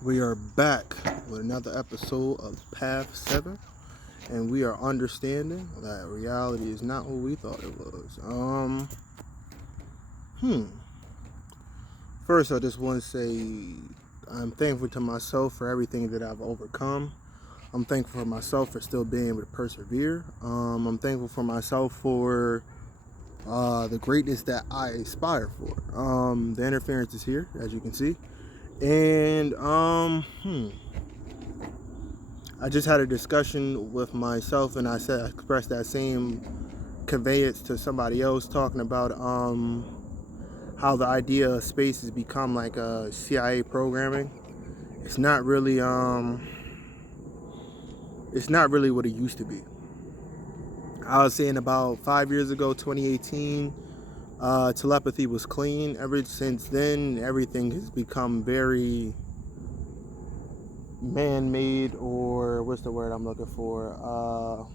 We are back with another episode of Path 7, and we are understanding that reality is not what we thought it was. Hmm. First, I just want to say I'm thankful to myself for everything that I've overcome. I'm thankful for myself for still being able to persevere. I'm thankful for myself for the greatness that I aspire for. The interference is here, as you can see. And I just had a discussion with myself, and I expressed that same conveyance to somebody else, talking about how the idea of space has become like a CIA programming. It's not really it's not really what it used to be. I was saying about 5 years ago, 2018, telepathy was clean. Ever since then, everything has become very man-made, or what's the word I'm looking for?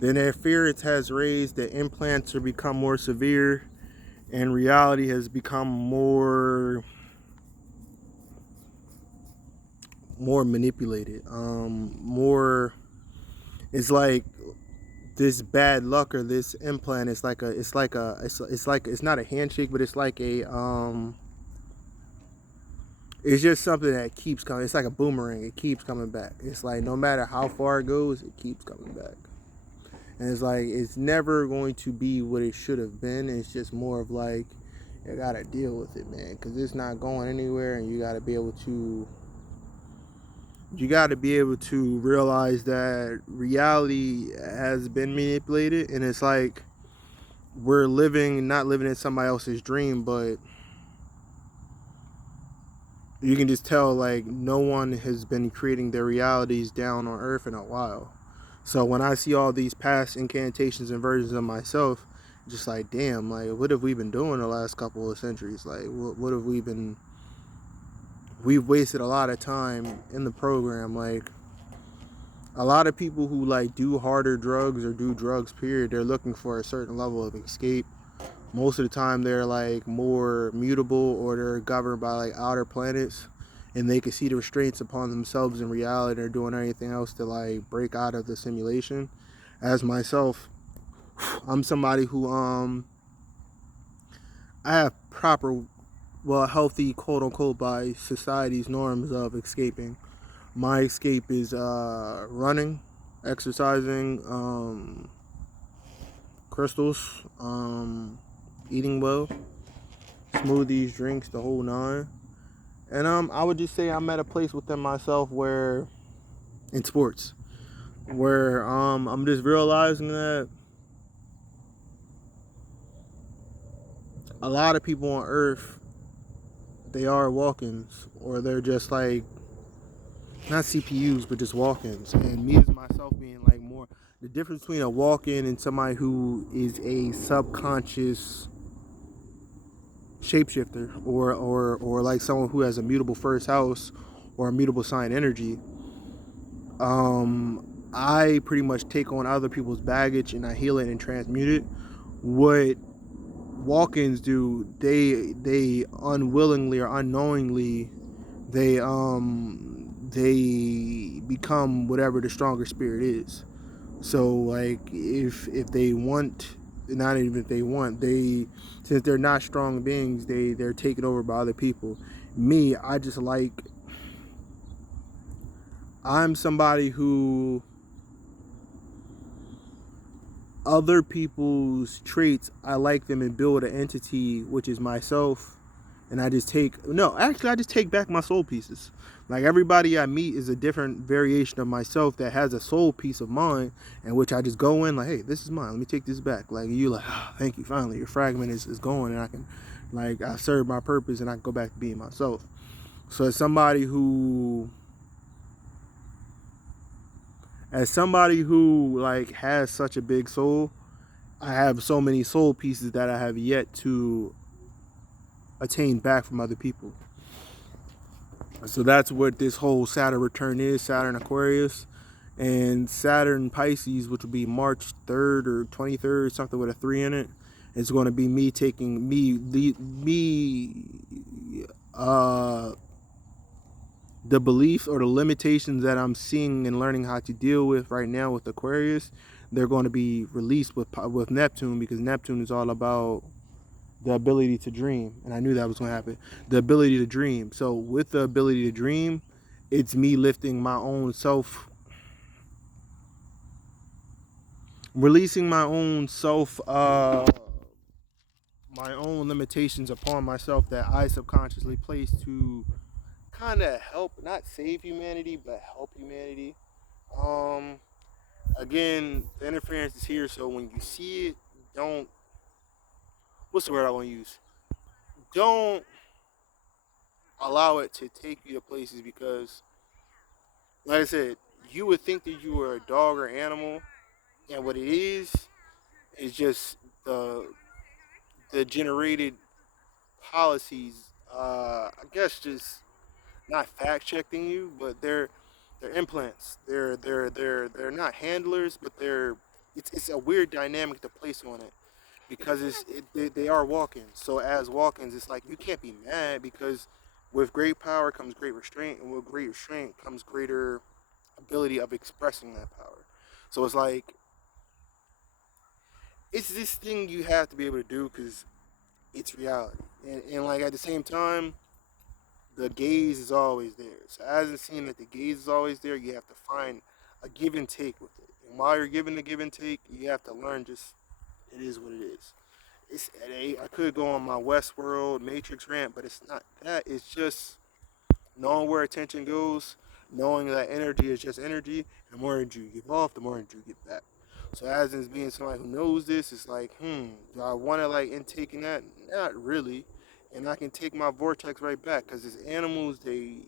The interference has raised, the implants have become more severe, and reality has become more manipulated. More, it's like this bad luck or this implant. It's not a handshake, but it's just something that keeps coming. It's like a boomerang. It keeps coming back. It's like no matter how far it goes, it keeps coming back. And it's like it's never going to be what it should have been. It's just more of like you gotta deal with it, man, because it's not going anywhere, and you gotta be able to realize that reality has been manipulated, and it's like we're not living in somebody else's dream, but you can just tell like no one has been creating their realities down on Earth in a while. So when I see all these past incantations and versions of myself, just like, damn, like, what have we been doing the last couple of centuries? Like, what have we been? We've wasted a lot of time in the program. Like, a lot of people who like do harder drugs or do drugs, period, they're looking for a certain level of escape. Most of the time, they're like more mutable, or they're governed by like outer planets, and they can see the restraints upon themselves in reality. They're doing anything else to like break out of the simulation. As myself, I'm somebody who I have proper, well, healthy, quote unquote, by society's norms of escaping. My escape is running, exercising, crystals, eating well, smoothies, drinks, the whole nine. And I would just say I'm at a place within myself where, in sports, where I'm just realizing that a lot of people on Earth, they are walk-ins, or they're just like not CPUs, but just walk-ins. And me as myself being like more the difference between a walk-in and somebody who is a subconscious shapeshifter, or like someone who has a mutable first house or a mutable sign energy. I pretty much take on other people's baggage and I heal it and transmute it. What walk-ins do, they unwillingly or unknowingly, they become whatever the stronger spirit is. So like if they want, not even if they want, they, since they're not strong beings, they're taken over by other people. Me, I just like, I'm somebody who other people's traits, I like them and build an entity which is myself. And I just take back my soul pieces. Like everybody I meet is a different variation of myself that has a soul piece of mine, in which I just go in like, hey, this is mine, let me take this back. Like you like, oh, thank you, finally your fragment is going, and I can, like, I serve my purpose and I can go back to being myself. So as somebody who like has such a big soul, I have so many soul pieces that I have yet to attain back from other people. So that's what this whole Saturn return is. Saturn Aquarius and Saturn Pisces, which will be March 3rd or 23rd, something with a 3 in it. It's going to be me the beliefs or the limitations that I'm seeing and learning how to deal with right now with Aquarius, they're going to be released with Neptune, because Neptune is all about the ability to dream, and I knew that was going to happen. The ability to dream. So with the ability to dream, it's me lifting my own self, releasing my own self, my own limitations upon myself that I subconsciously place to kind of help, not save humanity, but help humanity. Um, Again, the interference is here, so when you see it, don't. What's the word I want to use? Don't allow it to take you to places, because, like I said, you would think that you were a dog or animal, and what it is just the generated policies. I guess just not fact checking you, but they're implants. They're not handlers, but it's a weird dynamic to place on it, because they are walk-ins. So as walk-ins, it's like you can't be mad, because with great power comes great restraint, and with great restraint comes greater ability of expressing that power. So it's like it's this thing you have to be able to do, because it's reality, and like at the same time, the gaze is always there. So as in seeing that the gaze is always there, you have to find a give and take with it. And while you're giving the give and take, you have to learn just it is what it is. I could go on my Westworld Matrix rant, but it's not that. It's just knowing where attention goes, knowing that energy is just energy, and the more energy you give off, the more energy you get back. So as in being somebody who knows this, it's like, do I want to like intake in that? Not really. And I can take my vortex right back, because as animals, they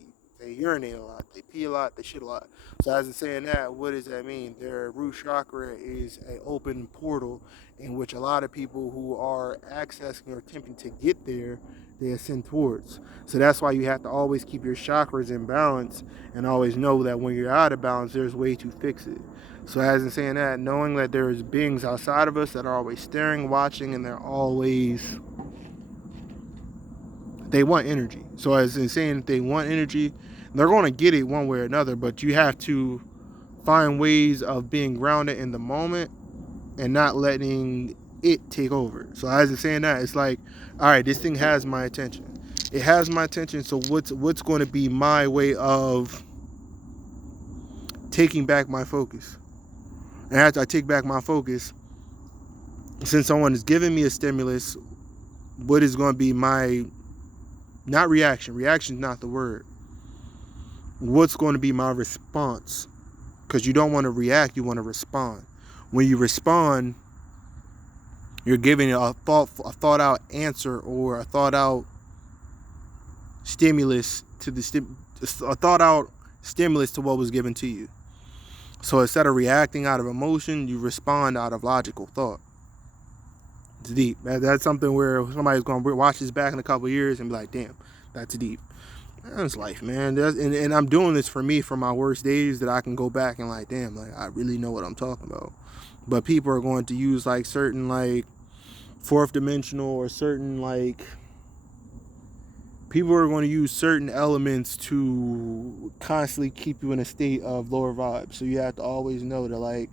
urinate a lot, they pee a lot, they shit a lot. So as in saying that, what does that mean? Their root chakra is an open portal in which a lot of people who are accessing or attempting to get there, they ascend towards. So that's why you have to always keep your chakras in balance, and always know that when you're out of balance, there's a way to fix it. So as in saying that, knowing that there's beings outside of us that are always staring, watching, and they want energy. So as in saying they want energy, they're going to get it one way or another, but you have to find ways of being grounded in the moment and not letting it take over. So as in saying that, it's like, all right, this thing has my attention. It has my attention. So what's going to be my way of taking back my focus? And after I take back my focus, since someone is giving me a stimulus, what is going to be my, not reaction? Reaction is not the word. What's going to be my response? Because you don't want to react, you want to respond. When you respond, you're giving a thought out answer, or a thought out stimulus to a thought out stimulus to what was given to you. So instead of reacting out of emotion, you respond out of logical thought. It's deep. That's something where somebody's going to watch this back in a couple of years and be like, damn, that's deep. That's life, man. And I'm doing this for me, for my worst days, that I can go back and like, damn, like I really know what I'm talking about. But people are going to use like certain like fourth dimensional, or certain like people are going to use certain elements to constantly keep you in a state of lower vibes. So you have to always know that like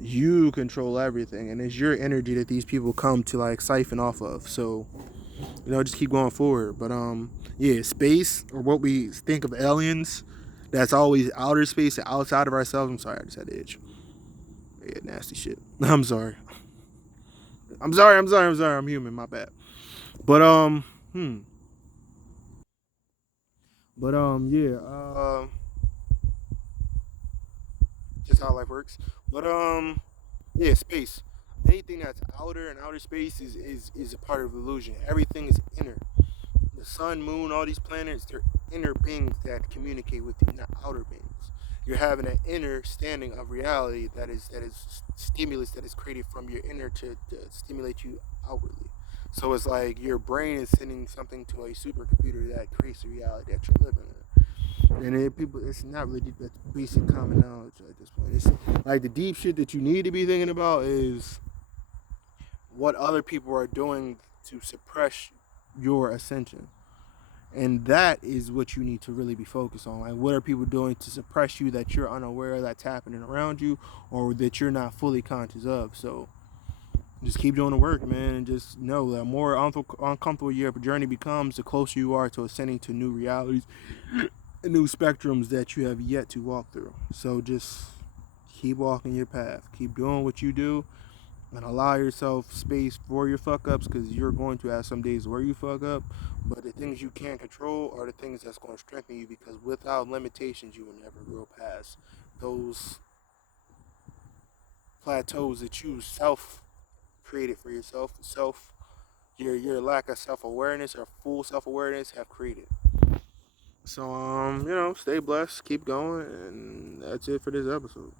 you control everything, and it's your energy that these people come to like siphon off of. So just keep going forward. But yeah, space, or what we think of aliens, that's always outer space, outside of ourselves. I'm sorry, I just had the itch. Yeah, nasty shit. I'm sorry. I'm human, my bad. But yeah, just how life works. But yeah, space. Anything that's outer and outer space is a part of illusion. Everything is inner. The sun, moon, all these planets, they're inner beings that communicate with you, not outer beings. You're having an inner standing of reality that is stimulus that is created from your inner to stimulate you outwardly. So it's like your brain is sending something to a supercomputer that creates the reality that you're living in. And it's not really deep. That's basic common knowledge at this point. It's like the deep shit that you need to be thinking about is what other people are doing to suppress your ascension. And that is what you need to really be focused on. Like, what are people doing to suppress you that you're unaware that's happening around you, or that you're not fully conscious of? So just keep doing the work, man, and just know that the more uncomfortable your journey becomes, the closer you are to ascending to new realities, new spectrums that you have yet to walk through. So just keep walking your path, keep doing what you do, and allow yourself space for your fuck ups, because you're going to have some days where you fuck up. But the things you can't control are the things that's going to strengthen you, because without limitations, you will never grow past those plateaus that you self created for yourself, your lack of self awareness or full self awareness have created. So stay blessed, keep going, and that's it for this episode.